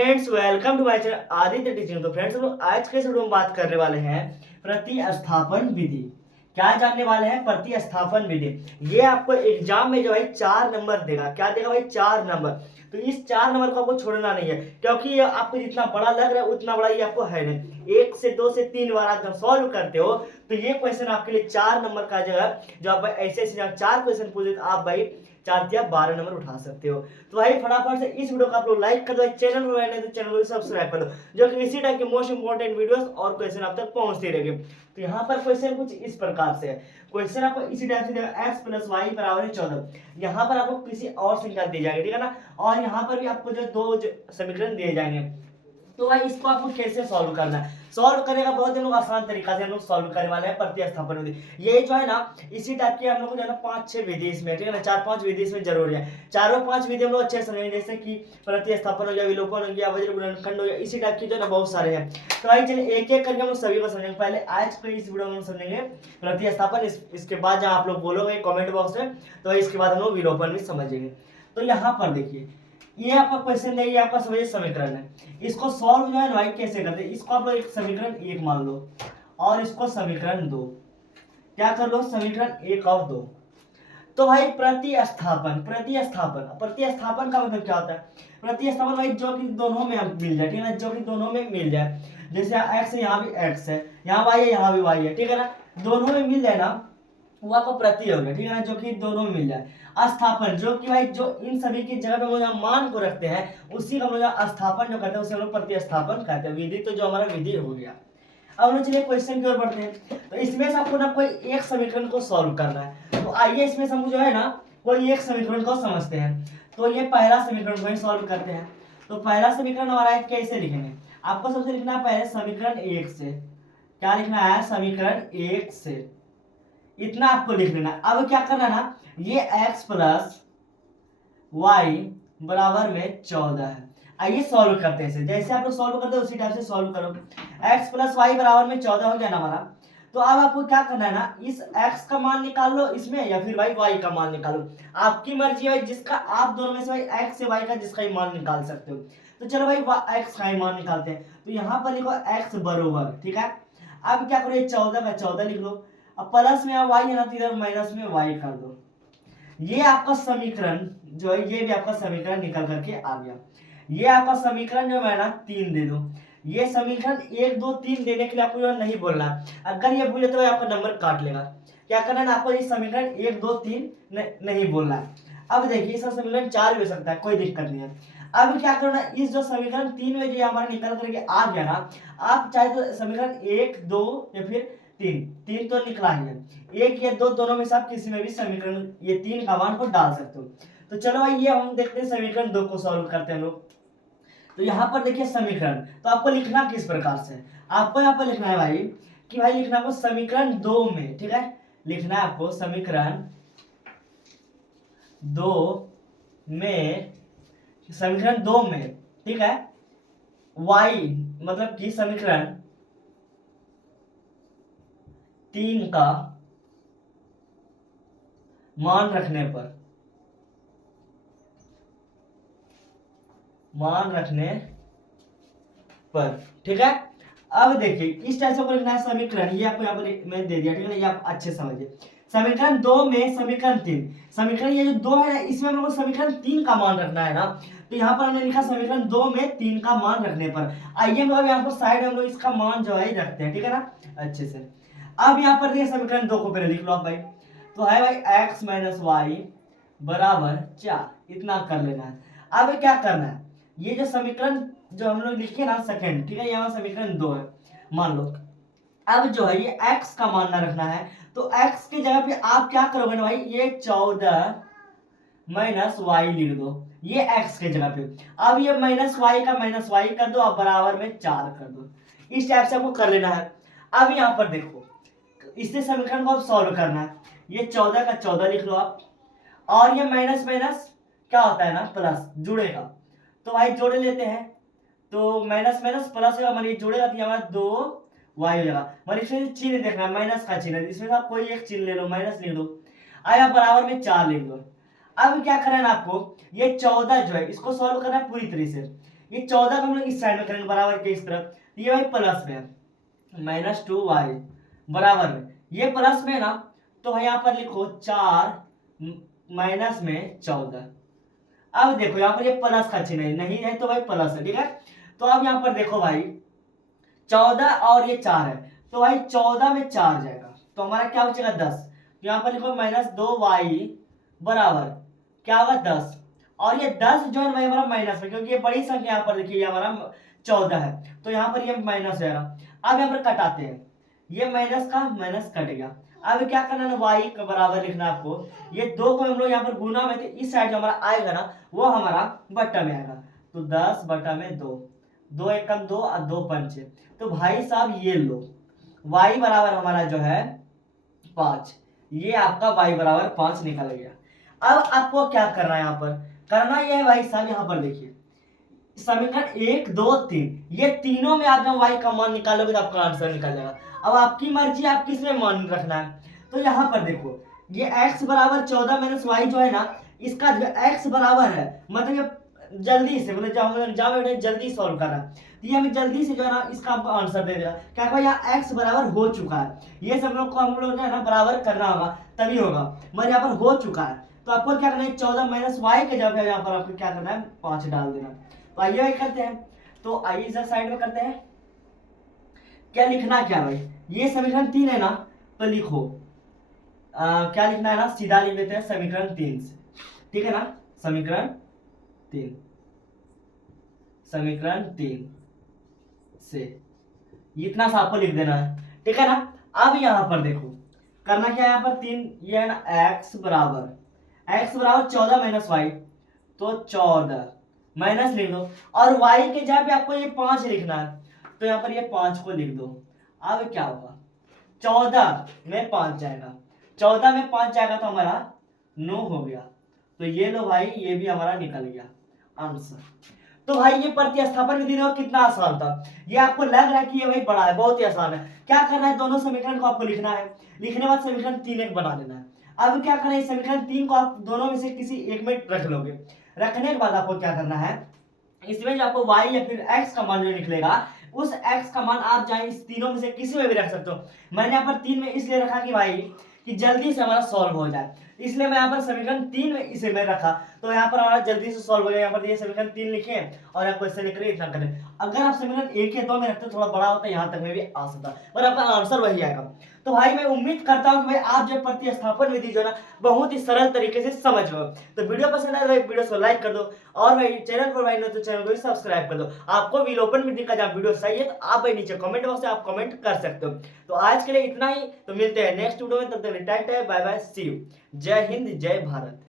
Friends, welcome to my channel Aditya teaching. तो friends, हम लोग आज के इस वीडियो में बात करने वाले हैं प्रतिस्थापन विधि। क्या जानने वाले हैं? प्रतिस्थापन विधि। ये आपको एग्जाम में जो है 4 नंबर देगा। क्या देगा भाई? 4 नंबर। तो इस 4 नंबर को आपको छोड़ना नहीं है, क्योंकि ये आपको जितना बड़ा लग रहा है उतना बड़ा ये आपको है नहीं। 1 से 2 से 3 बार आप जब सॉल्व करते हो तो ये क्वेश्चन आपके लिए 4 नंबर का जो है, जो आप ऐसे ऐसे 4 क्वेश्चन पूछे तो आप भाई 4 या 12 नंबर उठा सकते हो। तो भाई फटाफट से इस वीडियो को आप लोग लाइक कर दो, चैनल पर नए तो चैनल को सब्सक्राइब कर दो, जो कि इसी टाइप के मोस्ट इंपोर्टेंट वीडियोस और क्वेश्चन आप तक पहुंचते रहेंगे। तो यहाँ पर क्वेश्चन कुछ इस प्रकार से है। क्वेश्चन आपको इसी टाइप से देगा, x प्लस वाई बराबर है 14। यहाँ पर आपको किसी और संख्या दी जाएगी, ठीक है ना। और यहाँ पर भी आपको जो दो समीकरण दिए जाएंगे। तो भाई इसको आपको कैसे सॉल्व करना है? सॉल्व करने का बहुत ही लोग आसान तरीका से हम लोग सॉल्व करने वाले हैं प्रतिस्थापन विधि। ये जो है ना, इसी टाइप की हम लोग को जो है ना 5-6 विधि इसमें, ठीक है ना, 4-5 विधि इसमें जरूरी है। चारों 5 विधि हम लोग अच्छे से समझेंगे, जैसे कि प्रतिस्थापन हो गया, विलोपन हो गया, वज्र गुणनखंड हो गया, इसी टाइप की जो है ना बहुत सारे हैं। तो भाई चलिए एक एक करके हम लोग सभी को समझेंगे। पहले आज के इस वीडियो में हम समझेंगे प्रतिस्थापन, इसके बाद जहाँ आप लोग बोलोगे कॉमेंट बॉक्स में, तो इसके बाद हम लोग विलोपन भी समझेंगे। तो यहाँ पर देखिए, ये आपका क्वेश्चन है, ये आपका समझिए समीकरण है। इसको सॉल्व जो है ना भाई कैसे करते हैं? इसको आप लोग एक समीकरण 1 मान लो और इसको समीकरण 2। क्या कर लो? समीकरण 1 और 2। तो भाई प्रतिस्थापन प्रतिस्थापन प्रतिस्थापन का मतलब क्या होता है? प्रतिस्थापन भाई जो कि दोनों में मिल जाए, ठीक है ना, जो कि दोनों में मिल जाए। जैसे x है, यहाँ भी x है, यहाँ y है, यहाँ भी y है, ठीक है ना, दोनों में मिल जाए ना, वो आपको प्रति हो गया, ठीक है ना, जो कि दोनों में मिल जाए। स्थापन, जो कि भाई जो इन सभी की जगह पे हम लोग मान को रखते हैं, उसी का हम लोग स्थापन जो कहते हैं उसे हम लोग प्रतिस्थापन कहते हैं। विधि तो जो हमारा विधि हो गया। अब हम चलिए क्वेश्चन की ओर बढ़ते हैं। तो इसमें से आपको ना कोई एक समीकरण को सॉल्व करना है। तो आइए इसमें से हम जो है ना कोई एक समीकरण को समझते हैं। तो ये पहला समीकरण को ही सॉल्व करते हैं। तो पहला समीकरण हमारा है, कैसे लिखेंगे? आपको सबसे लिखना है पहले समीकरण 1 से। क्या लिखना है? समीकरण 1 से, इतना आपको लिख लेना। अब क्या करना है ना, ये x प्लस वाई बराबर में 14 है। आइए सॉल्व करते हैं इसे। जैसे आप लोग सॉल्व करते हैं उसी टाइप से सॉल्व करो। x प्लस वाई बराबर में 14 हो गया ना हमारा। तो अब आपको क्या करना है ना, इस x का मान निकाल लो इसमें, या फिर भाई y का मान निकालो। आपकी मर्जी है, जिसका आप दोनों में से भाई x से y का जिसका ही मान निकाल सकते हो। तो चलो भाई x का ही मान निकालते हैं। तो यहाँ पर लिखो x बरोबर, ठीक है। अब क्या करो, 14 का 14 लिख लो। अब प्लस में y है ना, तो इधर माइनस में y कर दो। ये आपका समीकरण जो है, ये भी आपका समीकरण निकल करके आ गया। ये आपका समीकरण जो है ना 3 दे दो। ये समीकरण 1 2 3 देने के लिए आपको जो नहीं बोलना। अगर ये भूले तो आपका नंबर काट लेगा। क्या करना है ना, आपको ये समीकरण 1 2 3 नहीं बोलना है। अब देखिए इसका समीकरण 4 भी हो सकता है, कोई दिक्कत नहीं है। अब क्या करना, इस जो समीकरण 3 में जो हमारा निकल करके आ गया ना, आप चाहे तो समीकरण 1 2 या फिर 3 तो निकला ही है, 1 या 2 दोनों में से आप किसी में भी समीकरण ये 3 का मान को डाल सकते हो। तो चलो भाई ये हम देखते हैं समीकरण 2 को सॉल्व करते हैं हम लोग। तो यहाँ पर देखिए समीकरण, तो आपको लिखना किस प्रकार से? आपको यहाँ पर लिखना है भाई कि भाई लिखना आपको समीकरण 2 में, ठीक है, लिखना है आपको समीकरण 2 में, समीकरण 2 में, ठीक है, y मतलब कि समीकरण 3 का मान रखने पर, ठीक है। अब देखिए इस टाइप से आपको लिखना है समीकरण, ये आपको यहाँ पर मैं दे दिया, ठीक है ना, ये आप अच्छे समझिए। समीकरण 2 में समीकरण 3, समीकरण ये जो 2 है ना, इसमें हम लोग को समीकरण 3 का मान रखना है ना। तो यहाँ पर हमने लिखा समीकरण 2 में 3 का मान रखने पर। आइए हम लोग यहाँ पर साइड में हम लोग इसका मान जो है रखते हैं, ठीक है ना, अच्छे से। अब यहाँ पर देखिए समीकरण 2 को पहले लिख लो आप भाई। तो है भाई x माइनस वाई बराबर 4, इतना कर लेना है। अब क्या करना है, ये जो समीकरण जो हम लोग लिखे ना सेकंड, ठीक है, यहाँ समीकरण 2 है मान लो। अब जो है ये x का मान ना रखना है, तो x की जगह पे आप क्या करोगे ना भाई, ये 14 माइनस वाई लिख दो, ये x के जगह पे। अब ये माइनस वाई का माइनस वाई कर दो, अब बराबर में 4 कर दो। इस टाइप से आपको कर लेना है। अब यहाँ पर देखो, इससे समीकरण को आप सॉल्व करना है। ये 14 का 14 लिख लो आप, और ये माइनस माइनस क्या होता है ना, प्लस जुड़ेगा। तो भाई जोड़ लेते हैं। तो माइनस माइनस प्लस होगा, मतलब जोड़ेगा तो हमारा 2 वाई हो जाएगा। मतलब इसमें चिन्ह देखना है, माइनस का चिन्ह, इसमें से आप कोई एक चिन्ह ले लो, माइनस लिख दो, आया बराबर में 4 लिख दो। अब क्या करना है आपको, ये 14 जो है इसको सॉल्व करना है पूरी तरह से। ये 14 को हम लोग इस साइड में करेंगे बराबर के इस तरफ, तो ये भाई प्लस में -2y बराबर में, ये प्लस में ना, तो भाई यहाँ पर लिखो 4 माइनस में 14। अब देखो यहाँ पर ये प्लस का चिन्ह है, नहीं है तो भाई प्लस है, ठीक है। तो अब यहाँ पर देखो भाई 14 और ये 4 है, तो भाई 14 में 4 जाएगा, तो हमारा क्या बचेगा 10। तो यहाँ पर लिखो -2y बराबर क्या होगा 10, और ये 10 जो है भाई हमारा माइनस में, क्योंकि ये बड़ी संख्या यहाँ पर देखिए ये हमारा 14 है, तो यहाँ पर ये माइनस हो जाएगा। अब यहाँ पर कटाते हैं, ये माइनस का माइनस कट गया। अब क्या करना है, y के बराबर लिखना है आपको, ये 2 को हम लोग यहाँ पर गुना में, तो इस साइड जो हमारा आएगा ना वो हमारा बट्टा में आएगा, तो 10 बटा में 2, 2 एकम 2 और 2 पंचे, तो भाई साहब ये लो y बराबर हमारा जो है 5, ये आपका y बराबर 5 निकल गया। अब आपको क्या करना है, यहाँ पर करना ये है भाई साहब, यहाँ पर देखिए समीकरण 1 2 3, ये तीनों में आप जब y का मान निकालोगे तो आपका आंसर निकल जाएगा। अब आपकी मर्जी, आप किस में मान रखना है। तो यहाँ पर देखो ये x बराबर 14 माइनस वाई जो है ना, इसका जो x बराबर है, मतलब ये जल्दी से, मतलब जब हम एग्जाम में जल्दी सॉल्व करना, तो ये हमें जल्दी से जो है ना इसका आंसर दे देगा। क्या भाई यहाँ x बराबर हो चुका है, ये सब लोग को हम लोग जो है ना बराबर करना होगा तभी होगा, मगर यहाँ पर हो चुका है। तो आपको क्या करना है, 14 माइनस वाई के जगह यहाँ पर आपको क्या करना है 5 डाल देना। तो आइए भाई करते हैं, तो आइए इस साइड में करते हैं। क्या लिखना क्या भाई, ये समीकरण 3 है ना, तो लिखो क्या लिखना है ना, सीधा लिख लेते हैं समीकरण 3 से, ठीक है ना। समीकरण 3 से इतना सा आपको लिख देना है, ठीक है ना। अब यहाँ पर देखो करना क्या है, यहाँ पर 3 ये है ना, x बराबर 14 माइनस वाई, तो 14 माइनस लिख दो, और y के जगह पे आपको ये 5 लिखना है, तो यहाँ पर ये 5 को लिख दो। अब क्या होगा, 14 में 5 जाएगा, 14 में 5 जाएगा तो हमारा 9 हो गया। तो ये लो भाई, ये भी हमारा निकल गया आंसर। तो भाई ये प्रतिस्थापन विधि देखो कितना आसान था। ये आपको लग रहा है कि ये भाई बड़ा है, बहुत ही आसान है। क्या करना है, दोनों समीकरण को आपको लिखना है, लिखने के बाद समीकरण 3 एक बना देना है। अब क्या करना है, समीकरण 3 को आप दोनों में से किसी एक में रख लोगे, रखने के बाद आपको क्या करना है, इसमें जो आपको y या फिर x का मान जो निकलेगा, उस x का मान आप चाहे इस तीनों में से किसी में भी रख सकते हो। मैंने यहाँ पर 3 में इसलिए रखा कि भाई कि जल्दी से हमारा सॉल्व हो जाए, इसलिए मैं यहाँ पर समीकरण 3 में इसे मैं रखा, तो यहाँ पर हमारा जल्दी से सॉल्व हो जाए। यहाँ पर ये समीकरण 3 लिखे और आपको इससे लेकर इतना करें। अगर आप समीकरण 1 या 2 में रखते थोड़ा बड़ा होता, यहाँ तक में भी आ सकता, पर आपका आंसर वही आएगा। तो भाई मैं उम्मीद करता हूँ कि भाई आप जो प्रतिस्थापन विधि जो है ना बहुत ही सरल तरीके से समझ गए। तो वीडियो पसंद आए तो भाई वीडियो को लाइक कर दो, और भाई चैनल पर भाई न तो चैनल को भी सब्सक्राइब कर दो। आपको विलोपन विधि का जब वीडियो चाहिए तो आप भाई नीचे कमेंट बॉक्स में आप कमेंट कर सकते हो। तो आज के लिए इतना ही, तो मिलते हैं नेक्स्ट वीडियो में, तब तक tata bye bye, see you, Jai Hind जय भारत।